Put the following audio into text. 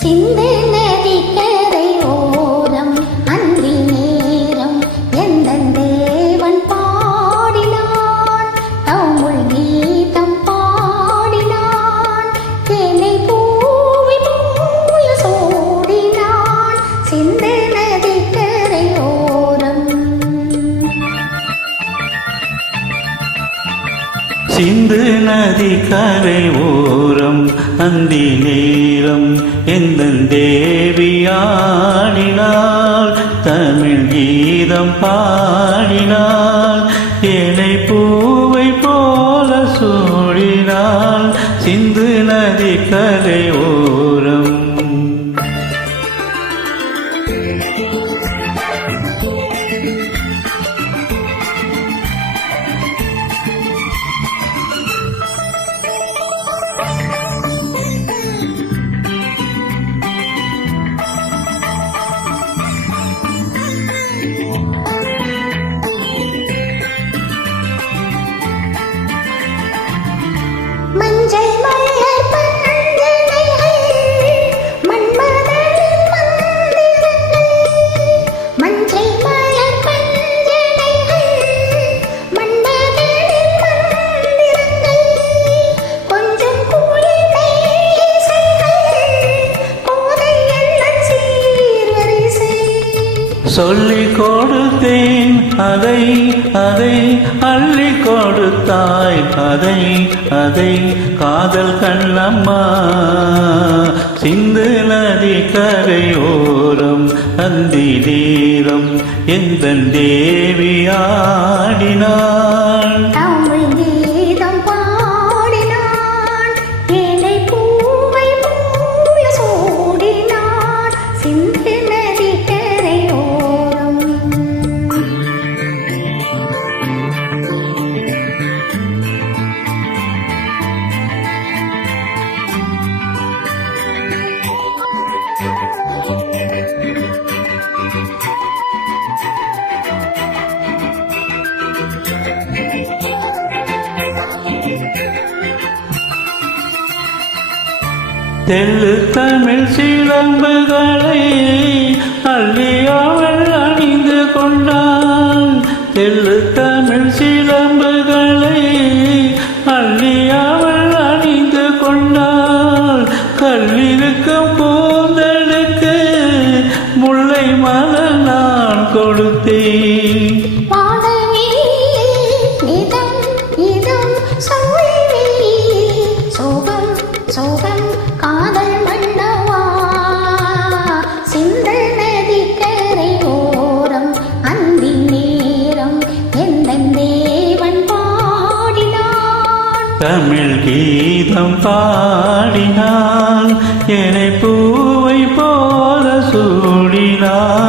சிந்தனை சிந்து நதி கரை ஓரம் அந்தி நேரம் எந்த தேவியாடினாள் தமிழ் கீதம் பாடினாள் ஏழை பூவை போல சூடினாள் சிந்து சொல்லி கொடுத்தேன். அதை அதை அள்ளி கொடுத்தாய். அதை அதை காதல் கண்ணம்மா. சிந்து நதி கரையோரம் அந்தி நேரம் எந்த தேவி ஆடினாள். தெள்ளு தமிழ் சிலம்புகளை அள்ளி அணிந்து கொண்டான் தெள்ளு தமிழ் சிலம்புகளை அள்ளி அணிந்து கொண்டாள். கல்லிருக்கும் கூந்தலுக்கு முல்லை மலர் நான் கொடுத்தேன். வானவெளியில் நிதம் இதம் சூழ்வெளியில் சோகம் சோகம். தமிழ் கீதம் பாடினாள் என்னை பூவை போல சூடினாள்